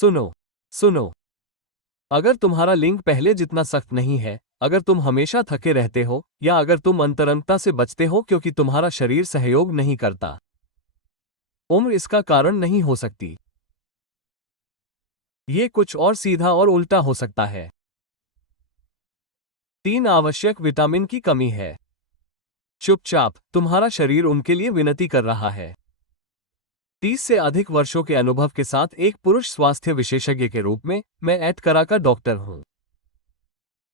सुनो सुनो, अगर तुम्हारा लिंग पहले जितना सख्त नहीं है, अगर तुम हमेशा थके रहते हो, या अगर तुम अंतरंगता से बचते हो क्योंकि तुम्हारा शरीर सहयोग नहीं करता, उम्र इसका कारण नहीं हो सकती। ये कुछ और सीधा और उल्टा हो सकता है। 3 आवश्यक विटामिन की कमी है। चुपचाप तुम्हारा शरीर उनके लिए विनती कर रहा है। 30 से अधिक वर्षों के अनुभव के साथ एक पुरुष स्वास्थ्य विशेषज्ञ के रूप में मैं एटकरा का डॉक्टर हूं।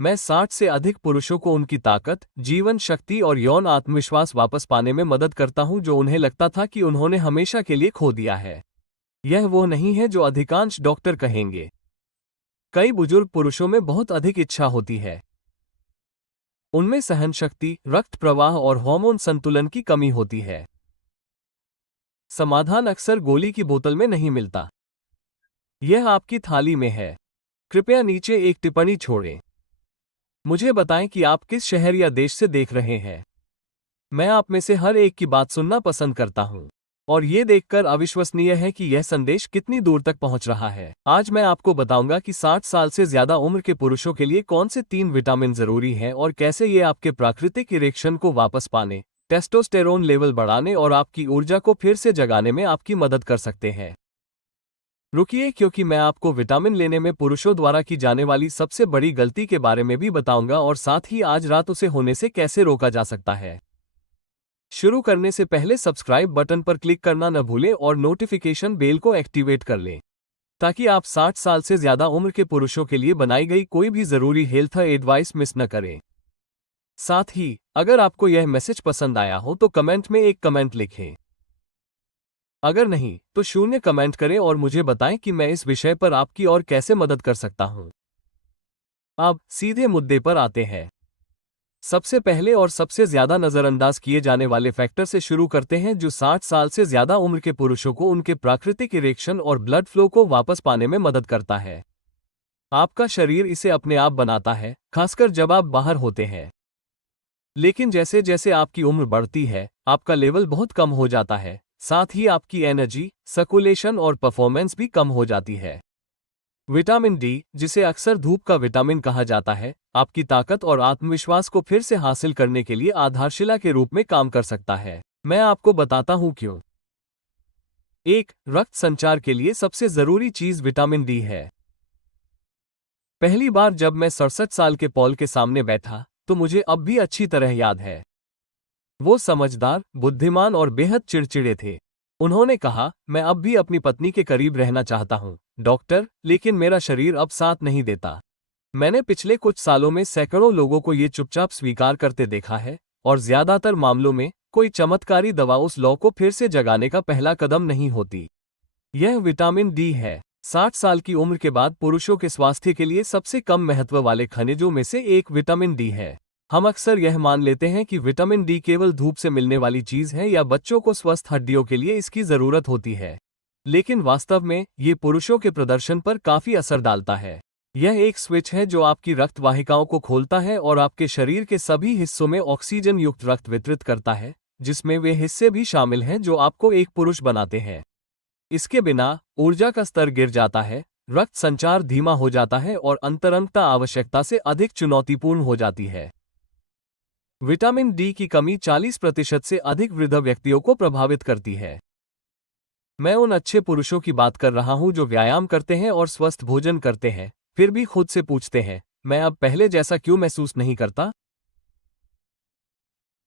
मैं 60 से अधिक पुरुषों को उनकी ताकत, जीवन शक्ति और यौन आत्मविश्वास वापस पाने में मदद करता हूं जो उन्हें लगता था कि उन्होंने हमेशा के लिए खो दिया है। यह वो नहीं है जो अधिकांश डॉक्टर कहेंगे। कई बुजुर्ग पुरुषों में बहुत अधिक इच्छा होती है। उनमें सहनशक्ति, रक्त प्रवाह और हार्मोन संतुलन की कमी होती है। समाधान अक्सर गोली की बोतल में नहीं मिलता। यह आपकी थाली में है। कृपया नीचे एक टिप्पणी छोड़ें। मुझे बताएं कि आप किस शहर या देश से देख रहे हैं। मैं आप में से हर एक की बात सुनना पसंद करता हूं, और ये देखकर अविश्वसनीय है कि यह संदेश कितनी दूर तक पहुंच रहा है। आज मैं आपको बताऊंगा कि 60 साल से ज्यादा उम्र के पुरुषों के लिए कौन से 3 विटामिन जरूरी हैं और कैसे ये आपके प्राकृतिक इरेक्शन को वापस पाने, टेस्टोस्टेरोन लेवल बढ़ाने और आपकी ऊर्जा को फिर से जगाने में आपकी मदद कर सकते हैं। रुकिए, क्योंकि मैं आपको विटामिन लेने में पुरुषों द्वारा की जाने वाली सबसे बड़ी गलती के बारे में भी बताऊंगा और साथ ही आज रात उसे होने से कैसे रोका जा सकता है। शुरू करने से पहले सब्सक्राइब बटन पर क्लिक करना न भूलें और नोटिफिकेशन बेल को एक्टिवेट कर लें, ताकि आप 60 साल से ज्यादा उम्र के पुरुषों के लिए बनाई गई कोई भी जरूरी हेल्थ एडवाइस मिस न करें। साथ ही, अगर आपको यह मैसेज पसंद आया हो तो कमेंट में एक कमेंट लिखें। अगर नहीं, तो 0 कमेंट करें और मुझे बताएं कि मैं इस विषय पर आपकी और कैसे मदद कर सकता हूं। अब सीधे मुद्दे पर आते हैं। सबसे पहले और सबसे ज्यादा नजरअंदाज किए जाने वाले फैक्टर से शुरू करते हैं जो 60 साल से ज्यादा उम्र के पुरुषों को उनके प्राकृतिक इरेक्शन और ब्लड फ्लो को वापस पाने में मदद करता है। आपका शरीर इसे अपने आप बनाता है, खासकर जब आप बाहर होते हैं। लेकिन जैसे जैसे आपकी उम्र बढ़ती है, आपका लेवल बहुत कम हो जाता है। साथ ही आपकी एनर्जी, सर्कुलेशन और परफॉर्मेंस भी कम हो जाती है। विटामिन डी, जिसे अक्सर धूप का विटामिन कहा जाता है, आपकी ताकत और आत्मविश्वास को फिर से हासिल करने के लिए आधारशिला के रूप में काम कर सकता है। मैं आपको बताता हूं क्यों। 1. रक्त संचार के लिए सबसे जरूरी चीज विटामिन डी है। पहली बार जब मैं 67 साल के पॉल के सामने बैठा, तो मुझे अब भी अच्छी तरह याद है। वो समझदार, बुद्धिमान और बेहद चिड़चिड़े थे। उन्होंने कहा, मैं अब भी अपनी पत्नी के करीब रहना चाहता हूं, डॉक्टर, लेकिन मेरा शरीर अब साथ नहीं देता। मैंने पिछले कुछ सालों में सैकड़ों लोगों को ये चुपचाप स्वीकार करते देखा है, और ज्यादातर मामलों में कोई चमत्कारी दवा उस लौ को फिर से जगाने का पहला कदम नहीं होती। यह विटामिन डी है। 60 साल की उम्र के बाद पुरुषों के स्वास्थ्य के लिए सबसे कम महत्व वाले खनिजों में से एक विटामिन डी है। हम अक्सर यह मान लेते हैं कि विटामिन डी केवल धूप से मिलने वाली चीज है या बच्चों को स्वस्थ हड्डियों के लिए इसकी जरूरत होती है। लेकिन वास्तव में ये पुरुषों के प्रदर्शन पर काफी असर डालता है। यह एक स्विच है जो आपकी रक्त वाहिकाओं को खोलता है और आपके शरीर के सभी हिस्सों में ऑक्सीजन युक्त रक्त वितरित करता है, जिसमें वे हिस्से भी शामिल हैं जो आपको एक पुरुष बनाते हैं। इसके बिना ऊर्जा का स्तर गिर जाता है, रक्त संचार धीमा हो जाता है और अंतरंगता आवश्यकता से अधिक चुनौतीपूर्ण हो जाती है। विटामिन डी की कमी 40% से अधिक वृद्ध व्यक्तियों को प्रभावित करती है। मैं उन अच्छे पुरुषों की बात कर रहा हूं जो व्यायाम करते हैं और स्वस्थ भोजन करते हैं, फिर भी खुद से पूछते हैं, मैं अब पहले जैसा क्यों महसूस नहीं करता?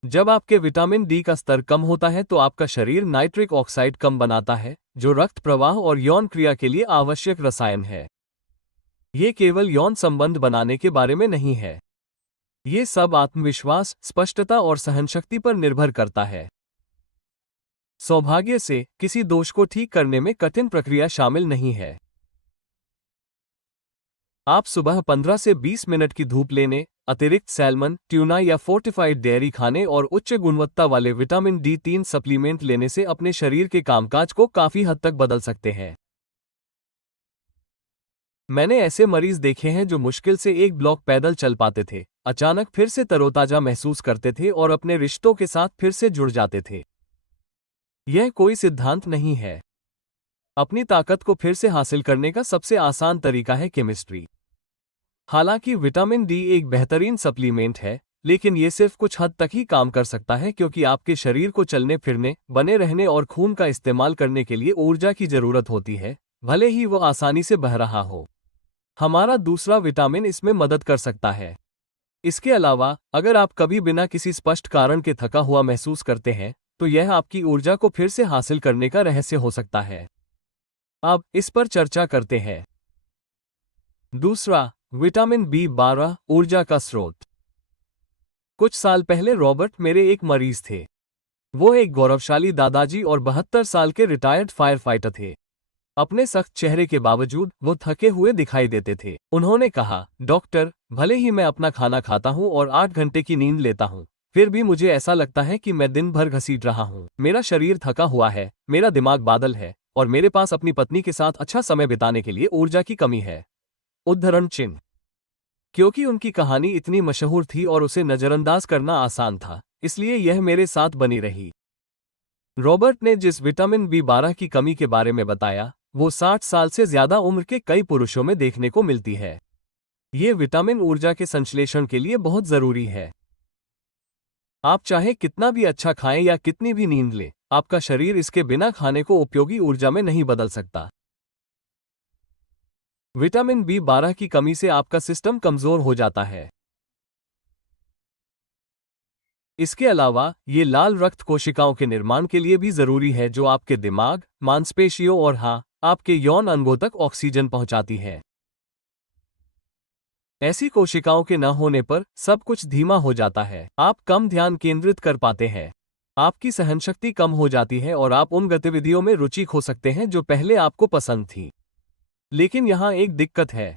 जब आपके विटामिन डी का स्तर कम होता है तो आपका शरीर नाइट्रिक ऑक्साइड कम बनाता है, जो रक्त प्रवाह और यौन क्रिया के लिए आवश्यक रसायन है। ये केवल यौन संबंध बनाने के बारे में नहीं है। ये सब आत्मविश्वास, स्पष्टता और सहनशक्ति पर निर्भर करता है। सौभाग्य से, किसी दोष को ठीक करने में कठिन प्रक्रिया शामिल नहीं है। आप सुबह 15 से 20 मिनट की धूप लेने, अतिरिक्त सैल्मन, ट्यूना या फोर्टिफाइड डेयरी खाने और उच्च गुणवत्ता वाले विटामिन डी 3 सप्लीमेंट लेने से अपने शरीर के कामकाज को काफी हद तक बदल सकते हैं। मैंने ऐसे मरीज देखे हैं जो मुश्किल से 1 ब्लॉक पैदल चल पाते थे, अचानक फिर से तरोताजा महसूस करते थे और अपने रिश्तों के साथ फिर से जुड़ जाते थे। यह कोई सिद्धांत नहीं है। अपनी ताकत को फिर से हासिल करने का सबसे आसान तरीका है केमिस्ट्री। हालांकि विटामिन डी एक बेहतरीन सप्लीमेंट है, लेकिन ये सिर्फ कुछ हद तक ही काम कर सकता है क्योंकि आपके शरीर को चलने फिरने, बने रहने और खून का इस्तेमाल करने के लिए ऊर्जा की जरूरत होती है, भले ही वो आसानी से बह रहा हो। हमारा दूसरा विटामिन इसमें मदद कर सकता है। इसके अलावा अगर आप कभी बिना किसी स्पष्ट कारण के थका हुआ महसूस करते हैं, तो यह आपकी ऊर्जा को फिर से हासिल करने का रहस्य हो सकता है। अब इस पर चर्चा करते हैं। दूसरा, विटामिन B12 ऊर्जा का स्रोत। कुछ साल पहले रॉबर्ट मेरे एक मरीज थे। वो एक गौरवशाली दादाजी और 72 साल के रिटायर्ड फायर फाइटर थे। अपने सख्त चेहरे के बावजूद वो थके हुए दिखाई देते थे। उन्होंने कहा, डॉक्टर, भले ही मैं अपना खाना खाता हूँ और 8 घंटे की नींद लेता हूँ, फिर भी मुझे ऐसा लगता है कि मैं दिन भर घसीट रहा हूँ। मेरा शरीर थका हुआ है, मेरा दिमाग बादल है और मेरे पास अपनी पत्नी के साथ अच्छा समय बिताने के लिए ऊर्जा की कमी है। उद्धरण चिन्ह। क्योंकि उनकी कहानी इतनी मशहूर थी और उसे नजरअंदाज करना आसान था, इसलिए यह मेरे साथ बनी रही। रॉबर्ट ने जिस विटामिन B12 की कमी के बारे में बताया, वो 60 साल से ज्यादा उम्र के कई पुरुषों में देखने को मिलती है। ये विटामिन ऊर्जा के संश्लेषण के लिए बहुत जरूरी है। आप चाहे कितना भी अच्छा खाएं या कितनी भी नींद लें, आपका शरीर इसके बिना खाने को उपयोगी ऊर्जा में नहीं बदल सकता। विटामिन B12 की कमी से आपका सिस्टम कमजोर हो जाता है। इसके अलावा ये लाल रक्त कोशिकाओं के निर्माण के लिए भी जरूरी है, जो आपके दिमाग, मांसपेशियों और आपके यौन अंगों तक ऑक्सीजन पहुंचाती है। ऐसी कोशिकाओं के न होने पर सब कुछ धीमा हो जाता है, आप कम ध्यान केंद्रित कर पाते हैं, आपकी सहनशक्ति कम हो जाती है और आप उन गतिविधियों में रुचि खो सकते हैं जो पहले आपको पसंद थी। लेकिन यहाँ एक दिक्कत है।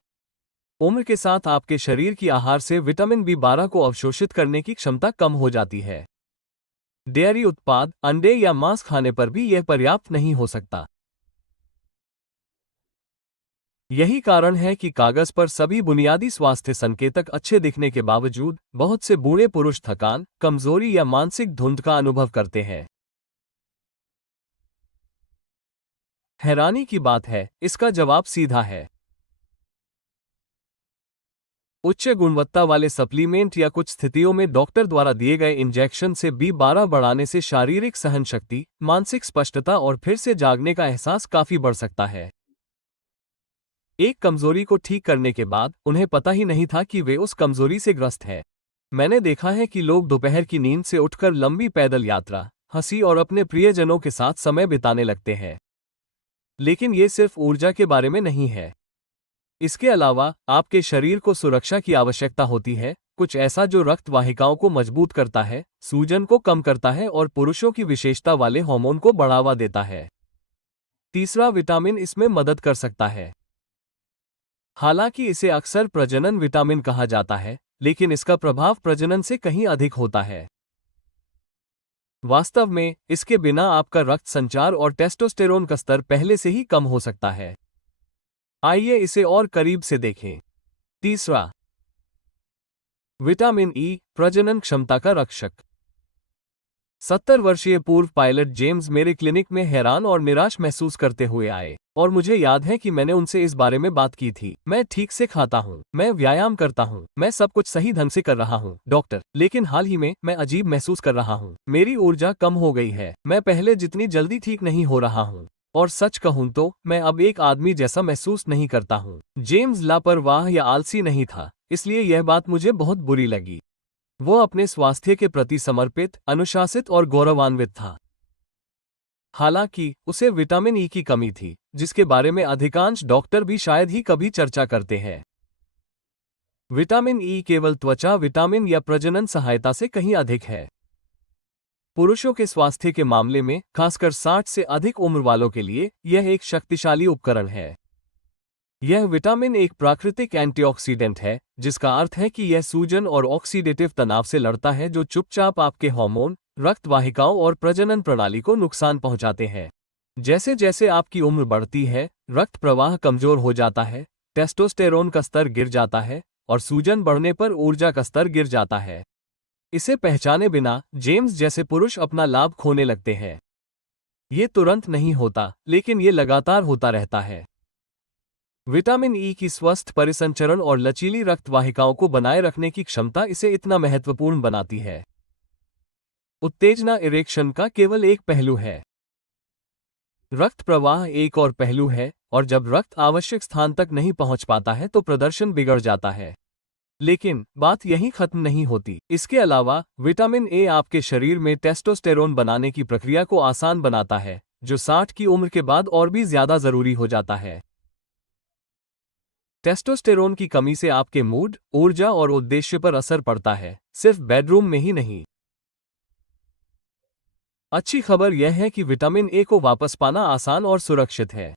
उम्र के साथ आपके शरीर की आहार से विटामिन B12 को अवशोषित करने की क्षमता कम हो जाती है। डेयरी उत्पाद, अंडे या मांस खाने पर भी यह पर्याप्त नहीं हो सकता। यही कारण है कि कागज पर सभी बुनियादी स्वास्थ्य संकेतक अच्छे दिखने के बावजूद बहुत से बूढ़े पुरुष थकान, कमजोरी या मानसिक धुंध का अनुभव करते हैं। हैरानी की बात है, इसका जवाब सीधा है। उच्च गुणवत्ता वाले सप्लीमेंट या कुछ स्थितियों में डॉक्टर द्वारा दिए गए इंजेक्शन से B12 बढ़ाने से शारीरिक सहनशक्ति, मानसिक स्पष्टता और फिर से जागने का एहसास काफी बढ़ सकता है। एक कमजोरी को ठीक करने के बाद उन्हें पता ही नहीं था कि वे उस कमजोरी से ग्रस्त है। मैंने देखा है कि लोग दोपहर की नींद से उठकर लंबी पैदल यात्रा, हंसी और अपने प्रियजनों के साथ समय बिताने लगते हैं। लेकिन ये सिर्फ ऊर्जा के बारे में नहीं है। इसके अलावा आपके शरीर को सुरक्षा की आवश्यकता होती है, कुछ ऐसा जो रक्त वाहिकाओं को मजबूत करता है, सूजन को कम करता है और पुरुषों की विशेषता वाले हार्मोन को बढ़ावा देता है। तीसरा विटामिन इसमें मदद कर सकता है। हालांकि इसे अक्सर प्रजनन विटामिन कहा जाता है, लेकिन इसका प्रभाव प्रजनन से कहीं अधिक होता है। वास्तव में इसके बिना आपका रक्त संचार और टेस्टोस्टेरोन का स्तर पहले से ही कम हो सकता है। आइए इसे और करीब से देखें। तीसरा, विटामिन ई, प्रजनन क्षमता का रक्षक। 70 वर्षीय पूर्व पायलट जेम्स मेरे क्लिनिक में हैरान और निराश महसूस करते हुए आए, और मुझे याद है कि मैंने उनसे इस बारे में बात की थी। मैं ठीक से खाता हूँ, मैं व्यायाम करता हूँ, मैं सब कुछ सही ढंग से कर रहा हूँ, डॉक्टर, लेकिन हाल ही में मैं अजीब महसूस कर रहा हूँ। मेरी ऊर्जा कम हो गई है, मैं पहले जितनी जल्दी ठीक नहीं हो रहा हूँ, और सच कहूं तो मैं अब एक आदमी जैसा महसूस नहीं करता हूं। जेम्स लापरवाह या आलसी नहीं था, इसलिए यह बात मुझे बहुत बुरी लगी। वो अपने स्वास्थ्य के प्रति समर्पित, अनुशासित और गौरवान्वित था। हालांकि उसे विटामिन ई की कमी थी, जिसके बारे में अधिकांश डॉक्टर भी शायद ही कभी चर्चा करते हैं। विटामिन ई केवल त्वचा विटामिन या प्रजनन सहायता से कहीं अधिक है। पुरुषों के स्वास्थ्य के मामले में, खासकर 60 से अधिक उम्र वालों के लिए, यह एक शक्तिशाली उपकरण है। यह विटामिन एक प्राकृतिक एंटीऑक्सीडेंट है, जिसका अर्थ है कि यह सूजन और ऑक्सीडेटिव तनाव से लड़ता है जो चुपचाप आपके हार्मोन, रक्त वाहिकाओं और प्रजनन प्रणाली को नुकसान पहुंचाते हैं। जैसे जैसे आपकी उम्र बढ़ती है, रक्त प्रवाह कमजोर हो जाता है, टेस्टोस्टेरोन का स्तर गिर जाता है और सूजन बढ़ने पर ऊर्जा का स्तर गिर जाता है। इसे पहचाने बिना जेम्स जैसे पुरुष अपना लाभ खोने लगते हैं। ये तुरंत नहीं होता, लेकिन ये लगातार होता रहता है। विटामिन ई की स्वस्थ परिसंचरण और लचीली रक्त वाहिकाओं को बनाए रखने की क्षमता इसे इतना महत्वपूर्ण बनाती है। उत्तेजना इरेक्शन का केवल एक पहलू है। रक्त प्रवाह एक और पहलू है, और जब रक्त आवश्यक स्थान तक नहीं पहुंच पाता है तो प्रदर्शन बिगड़ जाता है। लेकिन बात यहीं खत्म नहीं होती। इसके अलावा विटामिन ए आपके शरीर में टेस्टोस्टेरोन बनाने की प्रक्रिया को आसान बनाता है, जो 60 की उम्र के बाद और भी ज्यादा जरूरी हो जाता है। टेस्टोस्टेरोन की कमी से आपके मूड, ऊर्जा और उद्देश्य पर असर पड़ता है, सिर्फ बेडरूम में ही नहीं। अच्छी खबर यह है कि विटामिन ए को वापस पाना आसान और सुरक्षित है।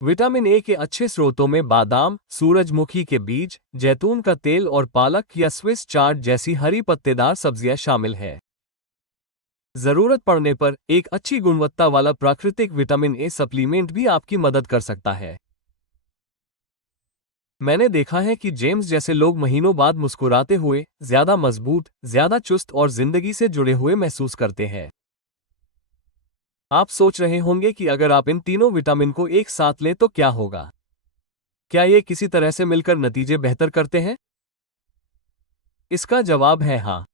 विटामिन ए के अच्छे स्रोतों में बादाम, सूरजमुखी के बीज, जैतून का तेल और पालक या स्विस चार्ड जैसी हरी पत्तेदार सब्जियां शामिल हैं। जरूरत पड़ने पर एक अच्छी गुणवत्ता वाला प्राकृतिक विटामिन ए सप्लीमेंट भी आपकी मदद कर सकता है। मैंने देखा है कि जेम्स जैसे लोग महीनों बाद मुस्कुराते हुए, ज्यादा मजबूत, ज्यादा चुस्त और जिंदगी से जुड़े हुए महसूस करते हैं। आप सोच रहे होंगे कि अगर आप इन तीनों विटामिन को एक साथ लें तो क्या होगा? क्या ये किसी तरह से मिलकर नतीजे बेहतर करते हैं? इसका जवाब है हाँ।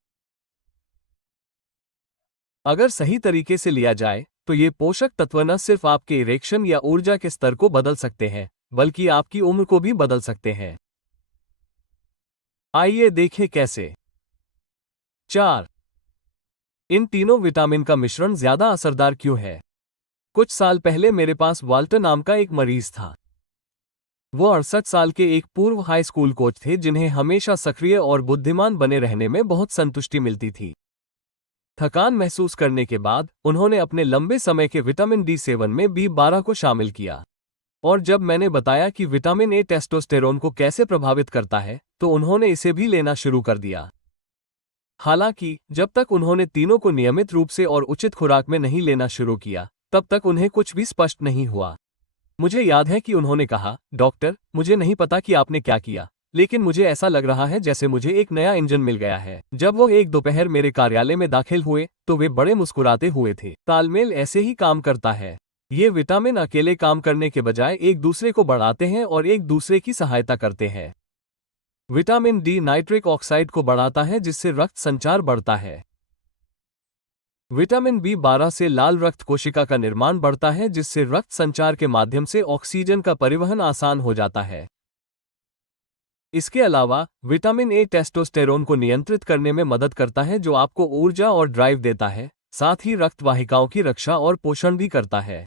अगर सही तरीके से लिया जाए तो ये पोषक तत्व न सिर्फ आपके इरेक्शन या ऊर्जा के स्तर को बदल सकते हैं, बल्कि आपकी उम्र को भी बदल सकते हैं। आइए देखें कैसे। 4. इन तीनों विटामिन का मिश्रण ज्यादा असरदार क्यों है? कुछ साल पहले मेरे पास वाल्टर नाम का एक मरीज था। वो 68 साल के एक पूर्व हाई स्कूल कोच थे जिन्हें हमेशा सक्रिय और बुद्धिमान बने रहने में बहुत संतुष्टि मिलती थी। थकान महसूस करने के बाद उन्होंने अपने लंबे समय के विटामिन डी सेवन में B12 को शामिल किया। और जब मैंने बताया कि विटामिन ए टेस्टोस्टेरोन को कैसे प्रभावित करता है, तो उन्होंने इसे भी लेना शुरू कर दिया। हालांकि जब तक उन्होंने तीनों को नियमित रूप से और उचित खुराक में नहीं लेना शुरू किया, तब तक उन्हें कुछ भी स्पष्ट नहीं हुआ। मुझे याद है कि उन्होंने कहा, डॉक्टर, मुझे नहीं पता कि आपने क्या किया, लेकिन मुझे ऐसा लग रहा है जैसे मुझे एक नया इंजन मिल गया है। जब वो एक दोपहर मेरे कार्यालय में दाखिल हुए तो वे बड़े मुस्कुराते हुए थे। तालमेल ऐसे ही काम करता है। ये विटामिन अकेले काम करने के बजाय एक दूसरे को बढ़ाते हैं और एक दूसरे की सहायता करते हैं। विटामिन डी नाइट्रिक ऑक्साइड को बढ़ाता है जिससे रक्त संचार बढ़ता है। विटामिन B12 से लाल रक्त कोशिका का निर्माण बढ़ता है जिससे रक्त संचार के माध्यम से ऑक्सीजन का परिवहन आसान हो जाता है। इसके अलावा विटामिन ए टेस्टोस्टेरोन को नियंत्रित करने में मदद करता है जो आपको ऊर्जा और ड्राइव देता है, साथ ही रक्त वाहिकाओं की रक्षा और पोषण भी करता है।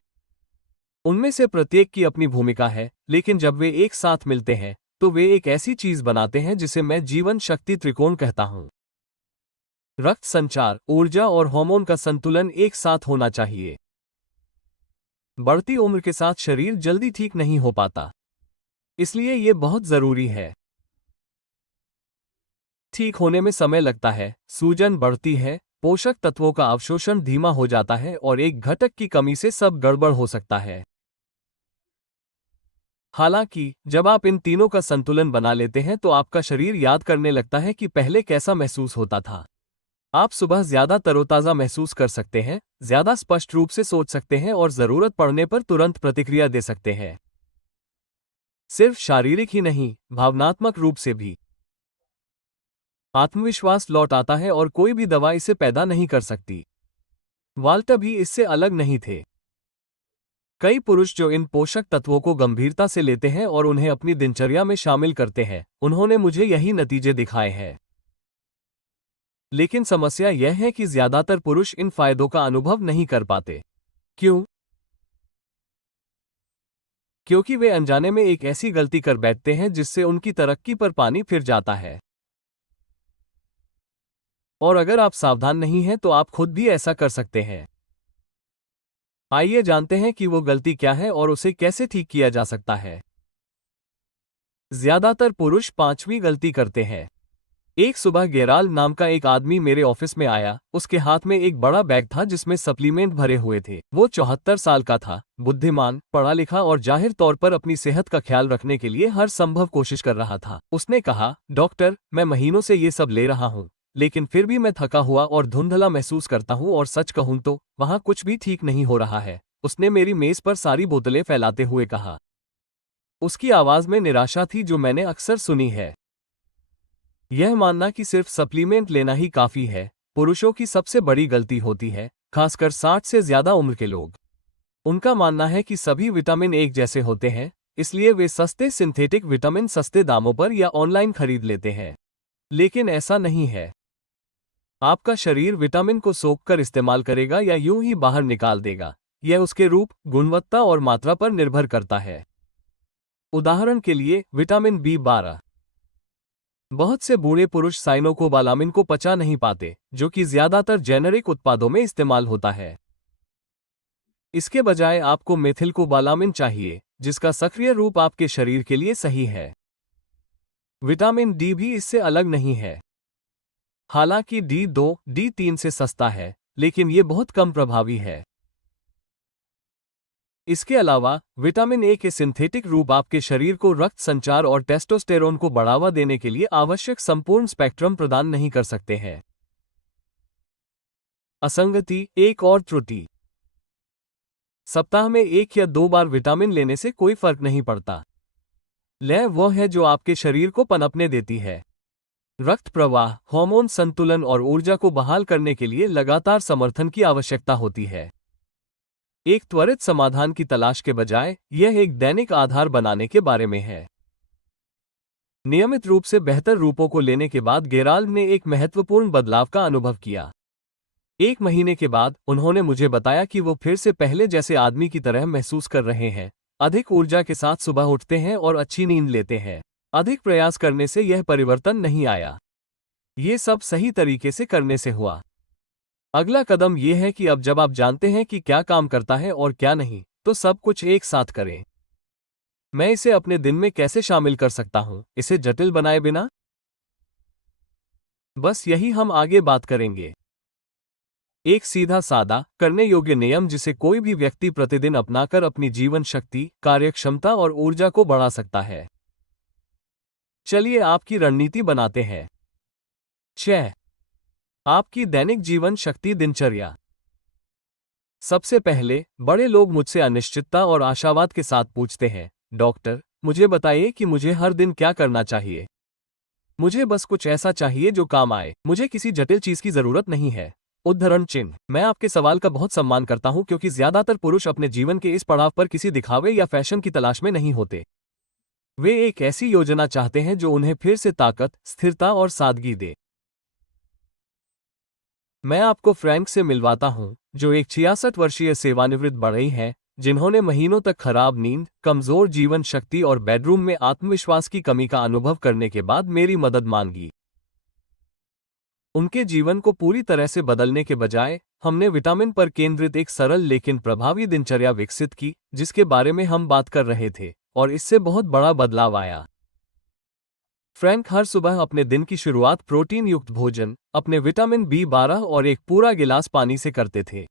उनमें से प्रत्येक की अपनी भूमिका है, लेकिन जब वे एक साथ मिलते हैं तो वे एक ऐसी चीज बनाते हैं जिसे मैं जीवन शक्ति त्रिकोण कहता हूं। रक्त संचार, ऊर्जा और हार्मोन का संतुलन एक साथ होना चाहिए। बढ़ती उम्र के साथ शरीर जल्दी ठीक नहीं हो पाता, इसलिए यह बहुत जरूरी है। ठीक होने में समय लगता है, सूजन बढ़ती है, पोषक तत्वों का अवशोषण धीमा हो जाता है और एक घटक की कमी से सब गड़बड़ हो सकता है। हालांकि जब आप इन तीनों का संतुलन बना लेते हैं तो आपका शरीर याद करने लगता है कि पहले कैसा महसूस होता था। आप सुबह ज्यादा तरोताजा महसूस कर सकते हैं, ज्यादा स्पष्ट रूप से सोच सकते हैं और जरूरत पड़ने पर तुरंत प्रतिक्रिया दे सकते हैं। सिर्फ शारीरिक ही नहीं, भावनात्मक रूप से भी। आत्मविश्वास लौट आता है और कोई भी दवा इसे पैदा नहीं कर सकती। वाल्टर भी इससे अलग नहीं थे। कई पुरुष जो इन पोषक तत्वों को गंभीरता से लेते हैं और उन्हें अपनी दिनचर्या में शामिल करते हैं, उन्होंने मुझे यही नतीजे दिखाए हैं। लेकिन समस्या यह है कि ज्यादातर पुरुष इन फायदों का अनुभव नहीं कर पाते। क्यों? क्योंकि वे अनजाने में एक ऐसी गलती कर बैठते हैं जिससे उनकी तरक्की पर पानी फिर जाता है। और अगर आप सावधान नहीं हैं तो आप खुद भी ऐसा कर सकते हैं। आइए जानते हैं कि वो गलती क्या है और उसे कैसे ठीक किया जा सकता है। ज्यादातर पुरुष पांचवी गलती करते हैं। एक सुबह गेराल नाम का एक आदमी मेरे ऑफिस में आया। उसके हाथ में एक बड़ा बैग था जिसमें सप्लीमेंट भरे हुए थे। वो 74 साल का था, बुद्धिमान, पढ़ा लिखा और जाहिर तौर पर अपनी सेहत का ख्याल रखने के लिए हर संभव कोशिश कर रहा था। उसने कहा, डॉक्टर, मैं महीनों से ये सब ले रहा हूँ, लेकिन फिर भी मैं थका हुआ और धुंधला महसूस करता हूँ और सच कहूँ तो वहाँ कुछ भी ठीक नहीं हो रहा है, उसने मेरी मेज पर सारी बोतलें फैलाते हुए कहा। उसकी आवाज में निराशा थी जो मैंने अक्सर सुनी है। यह मानना कि सिर्फ सप्लीमेंट लेना ही काफी है, पुरुषों की सबसे बड़ी गलती होती है, खासकर 60 से ज्यादा उम्र के लोग। उनका मानना है कि सभी विटामिन एक जैसे होते हैं, इसलिए वे सस्ते सिंथेटिक विटामिन सस्ते दामों पर या ऑनलाइन खरीद लेते हैं। लेकिन ऐसा नहीं है। आपका शरीर विटामिन को सोखकर इस्तेमाल करेगा या यूं ही बाहर निकाल देगा, यह उसके रूप, गुणवत्ता और मात्रा पर निर्भर करता है। उदाहरण के लिए विटामिन B12। बहुत से बूढ़े पुरुष साइनोकोबालामिन को पचा नहीं पाते, जो कि ज्यादातर जेनेरिक उत्पादों में इस्तेमाल होता है। इसके बजाय आपको मेथिलकोबालामिन चाहिए, जिसका सक्रिय रूप आपके शरीर के लिए सही है। विटामिन डी भी इससे अलग नहीं है। हालांकि D2, D3 से सस्ता है, लेकिन ये बहुत कम प्रभावी है। इसके अलावा विटामिन ए के सिंथेटिक रूप आपके शरीर को रक्त संचार और टेस्टोस्टेरोन को बढ़ावा देने के लिए आवश्यक संपूर्ण स्पेक्ट्रम प्रदान नहीं कर सकते हैं। असंगति, एक और त्रुटि। सप्ताह में 1 या 2 बार विटामिन लेने से कोई फर्क नहीं पड़ता। लय वह है जो आपके शरीर को पनपने देती है। रक्त प्रवाह, हार्मोन संतुलन और ऊर्जा को बहाल करने के लिए लगातार समर्थन की आवश्यकता होती है। एक त्वरित समाधान की तलाश के बजाय यह एक दैनिक आधार बनाने के बारे में है। नियमित रूप से बेहतर रूपों को लेने के बाद गेराल्ड ने एक महत्वपूर्ण बदलाव का अनुभव किया। 1 महीने के बाद उन्होंने मुझे बताया कि वो फिर से पहले जैसे आदमी की तरह महसूस कर रहे हैं, अधिक ऊर्जा के साथ सुबह उठते हैं और अच्छी नींद लेते हैं। अधिक प्रयास करने से यह परिवर्तन नहीं आया। ये सब सही तरीके से करने से हुआ। अगला कदम यह है कि अब जब आप जानते हैं कि क्या काम करता है और क्या नहीं, तो सब कुछ एक साथ करें। मैं इसे अपने दिन में कैसे शामिल कर सकता हूं, इसे जटिल बनाए बिना? बस यही हम आगे बात करेंगे। एक सीधा सादा, करने योग्य नियम जिसे कोई भी व्यक्ति प्रतिदिन अपनाकर अपनी जीवन शक्ति, कार्यक्षमता और ऊर्जा को बढ़ा सकता है। चलिए आपकी रणनीति बनाते हैं। 6. आपकी दैनिक जीवन शक्ति दिनचर्या। सबसे पहले, बड़े लोग मुझसे अनिश्चितता और आशावाद के साथ पूछते हैं, डॉक्टर, मुझे बताइए कि मुझे हर दिन क्या करना चाहिए। मुझे बस कुछ ऐसा चाहिए जो काम आए, मुझे किसी जटिल चीज की जरूरत नहीं है। उद्धरण चिन्ह। मैं आपके सवाल का बहुत सम्मान करता हूं क्योंकि ज्यादातर पुरुष अपने जीवन के इस पड़ाव पर किसी दिखावे या फैशन की तलाश में नहीं होते। वे एक ऐसी योजना चाहते हैं जो उन्हें फिर से ताकत, स्थिरता और सादगी दे। मैं आपको फ्रैंक से मिलवाता हूं, जो एक 66 वर्षीय सेवानिवृत्त बढ़ई हैं, जिन्होंने महीनों तक खराब नींद, कमजोर जीवन शक्ति और बेडरूम में आत्मविश्वास की कमी का अनुभव करने के बाद मेरी मदद मांगी। उनके जीवन को पूरी तरह से बदलने के बजाय हमने विटामिन पर केंद्रित एक सरल लेकिन प्रभावी दिनचर्या विकसित की, जिसके बारे में हम बात कर रहे थे, और इससे बहुत बड़ा बदलाव आया। फ्रैंक हर सुबह अपने दिन की शुरुआत प्रोटीन युक्त भोजन, अपने विटामिन B12 और एक पूरा गिलास पानी से करते थे।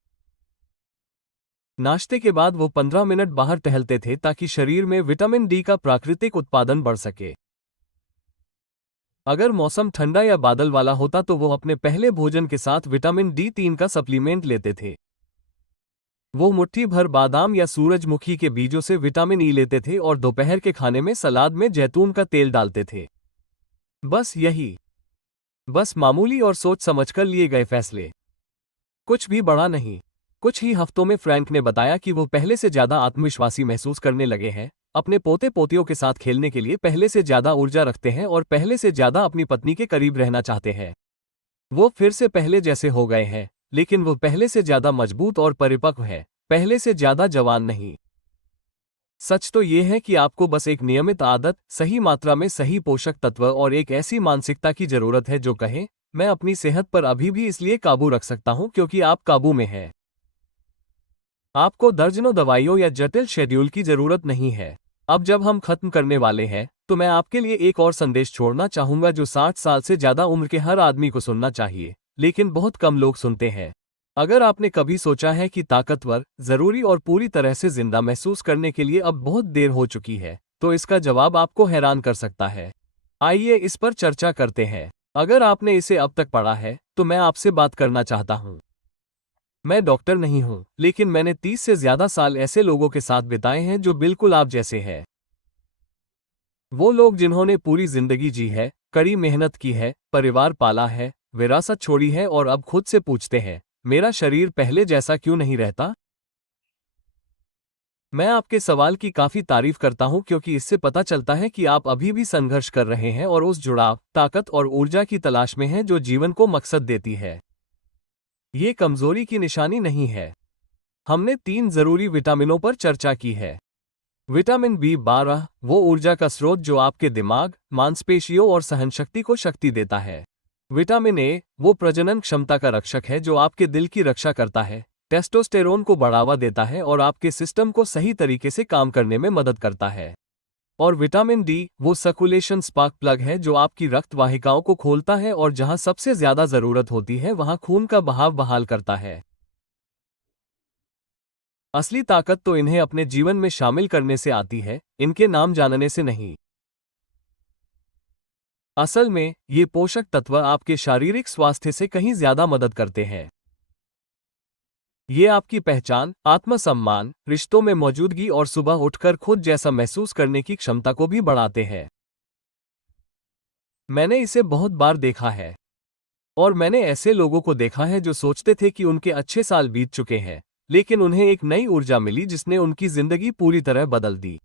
नाश्ते के बाद वो 15 मिनट बाहर टहलते थे ताकि शरीर में विटामिन डी का प्राकृतिक उत्पादन बढ़ सके। अगर मौसम ठंडा या बादल वाला होता तो वो अपने पहले भोजन के साथ विटामिन D3 का सप्लीमेंट लेते थे। वो मुट्ठी भर बादाम या सूरजमुखी के बीजों से विटामिन ई लेते थे और दोपहर के खाने में सलाद में जैतून का तेल डालते थे। बस यही। बस मामूली और सोच समझकर लिए गए फैसले। कुछ भी बड़ा नहीं। कुछ ही हफ्तों में फ्रैंक ने बताया कि वो पहले से ज्यादा आत्मविश्वासी महसूस करने लगे हैं, अपने पोते पोतियों के साथ खेलने के लिए पहले से ज्यादा ऊर्जा रखते हैं और पहले से ज्यादा अपनी पत्नी के करीब रहना चाहते हैं। वो फिर से पहले जैसे हो गए हैं, लेकिन वो पहले से ज्यादा मजबूत और परिपक्व है, पहले से ज्यादा जवान नहीं। सच तो ये है कि आपको बस एक नियमित आदत, सही मात्रा में सही पोषक तत्व और एक ऐसी मानसिकता की जरूरत है जो कहे, मैं अपनी सेहत पर अभी भी इसलिए काबू रख सकता हूं क्योंकि आप काबू में हैं। आपको दर्जनों दवाइयों या जटिल शेड्यूल की जरूरत नहीं है। अब जब हम खत्म करने वाले हैं, तो मैं आपके लिए एक और संदेश छोड़ना चाहूंगा जो 60 साल से ज्यादा उम्र के हर आदमी को सुनना चाहिए, लेकिन बहुत कम लोग सुनते हैं। अगर आपने कभी सोचा है कि ताकतवर, जरूरी और पूरी तरह से जिंदा महसूस करने के लिए अब बहुत देर हो चुकी है, तो इसका जवाब आपको हैरान कर सकता है। आइए इस पर चर्चा करते हैं। अगर आपने इसे अब तक पढ़ा है तो मैं आपसे बात करना चाहता हूं। मैं डॉक्टर नहीं हूं, लेकिन मैंने 30 से ज्यादा साल ऐसे लोगों के साथ बिताए हैं जो बिल्कुल आप जैसे हैं। वो लोग जिन्होंने पूरी जिंदगी जी है, कड़ी मेहनत की है, परिवार पाला है, विरासत छोड़ी है और अब खुद से पूछते हैं, मेरा शरीर पहले जैसा क्यों नहीं रहता? मैं आपके सवाल की काफी तारीफ करता हूं क्योंकि इससे पता चलता है कि आप अभी भी संघर्ष कर रहे हैं और उस जुड़ाव, ताकत और ऊर्जा की तलाश में हैं जो जीवन को मकसद देती है। ये कमजोरी की निशानी नहीं है। हमने 3 जरूरी विटामिनों पर चर्चा की है। विटामिन B12 वो ऊर्जा का स्रोत जो आपके दिमाग, मांसपेशियों और सहनशक्ति को शक्ति देता है। विटामिन ए वो प्रजनन क्षमता का रक्षक है जो आपके दिल की रक्षा करता है, टेस्टोस्टेरोन को बढ़ावा देता है और आपके सिस्टम को सही तरीके से काम करने में मदद करता है। और विटामिन डी वो सर्कुलेशन स्पार्क प्लग है जो आपकी रक्त वाहिकाओं को खोलता है और जहां सबसे ज्यादा जरूरत होती है वहां खून का बहाव बहाल करता है। असली ताकत तो इन्हें अपने जीवन में शामिल करने से आती है, इनके नाम जानने से नहीं। असल में ये पोषक तत्व आपके शारीरिक स्वास्थ्य से कहीं ज्यादा मदद करते हैं। ये आपकी पहचान, आत्मसम्मान, रिश्तों में मौजूदगी और सुबह उठकर खुद जैसा महसूस करने की क्षमता को भी बढ़ाते हैं। मैंने इसे बहुत बार देखा है। और मैंने ऐसे लोगों को देखा है जो सोचते थे कि उनके अच्छे साल बीत चुके हैं, लेकिन उन्हें एक नई ऊर्जा मिली जिसने उनकी जिंदगी पूरी तरह बदल दी।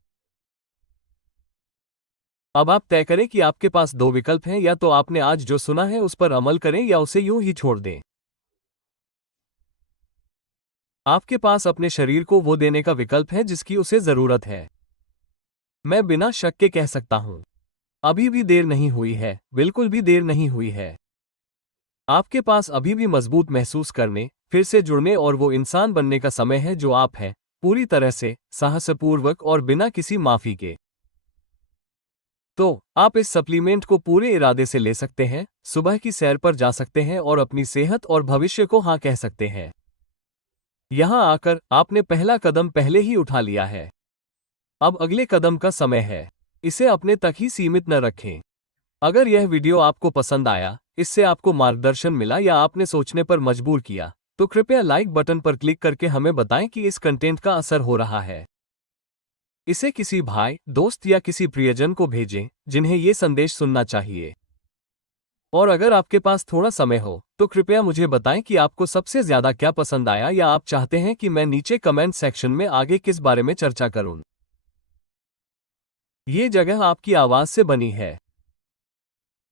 अब आप तय करें कि आपके पास 2 विकल्प हैं, या तो आपने आज जो सुना है उस पर अमल करें या उसे यूं ही छोड़ दें। आपके पास अपने शरीर को वो देने का विकल्प है जिसकी उसे जरूरत है। मैं बिना शक के कह सकता हूं, अभी भी देर नहीं हुई है, बिल्कुल भी देर नहीं हुई है। आपके पास अभी भी मजबूत महसूस करने, फिर से जुड़ने और वो इंसान बनने का समय है जो आप हैं, पूरी तरह से, साहसपूर्वक और बिना किसी माफी के। तो आप इस सप्लीमेंट को पूरे इरादे से ले सकते हैं, सुबह की सैर पर जा सकते हैं और अपनी सेहत और भविष्य को हाँ कह सकते हैं। यहां आकर आपने पहला कदम पहले ही उठा लिया है। अब अगले कदम का समय है। इसे अपने तक ही सीमित न रखें। अगर यह वीडियो आपको पसंद आया, इससे आपको मार्गदर्शन मिला या आपने सोचने पर मजबूर किया, तो कृपया लाइक बटन पर क्लिक करके हमें बताएं कि इस कंटेंट का असर हो रहा है। इसे किसी भाई, दोस्त या किसी प्रियजन को भेजें जिन्हें ये संदेश सुनना चाहिए। और अगर आपके पास थोड़ा समय हो तो कृपया मुझे बताएं कि आपको सबसे ज्यादा क्या पसंद आया या आप चाहते हैं कि मैं नीचे कमेंट सेक्शन में आगे किस बारे में चर्चा करूं। ये जगह आपकी आवाज से बनी है।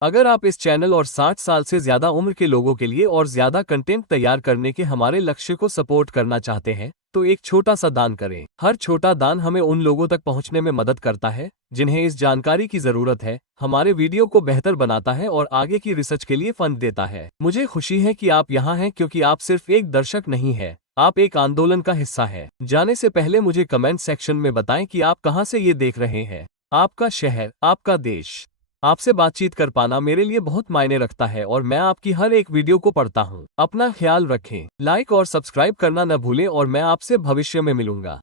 अगर आप इस चैनल और 60 साल से ज्यादा उम्र के लोगों के लिए और ज्यादा कंटेंट तैयार करने के हमारे लक्ष्य को सपोर्ट करना चाहते हैं, तो एक छोटा सा दान करें। हर छोटा दान हमें उन लोगों तक पहुंचने में मदद करता है जिन्हें इस जानकारी की जरूरत है, हमारे वीडियो को बेहतर बनाता है और आगे की रिसर्च के लिए फंड देता है। मुझे खुशी है कि आप यहाँ हैं क्योंकि आप सिर्फ एक दर्शक नहीं है, आप एक आंदोलन का हिस्सा है। जाने से पहले मुझे कमेंट सेक्शन में बताएं कि आप कहाँ से ये देख रहे हैं, आपका शहर, आपका देश। आपसे बातचीत कर पाना मेरे लिए बहुत मायने रखता है और मैं आपकी हर एक वीडियो को पढ़ता हूँ। अपना ख्याल रखें, लाइक और सब्सक्राइब करना न भूलें और मैं आपसे भविष्य में मिलूंगा।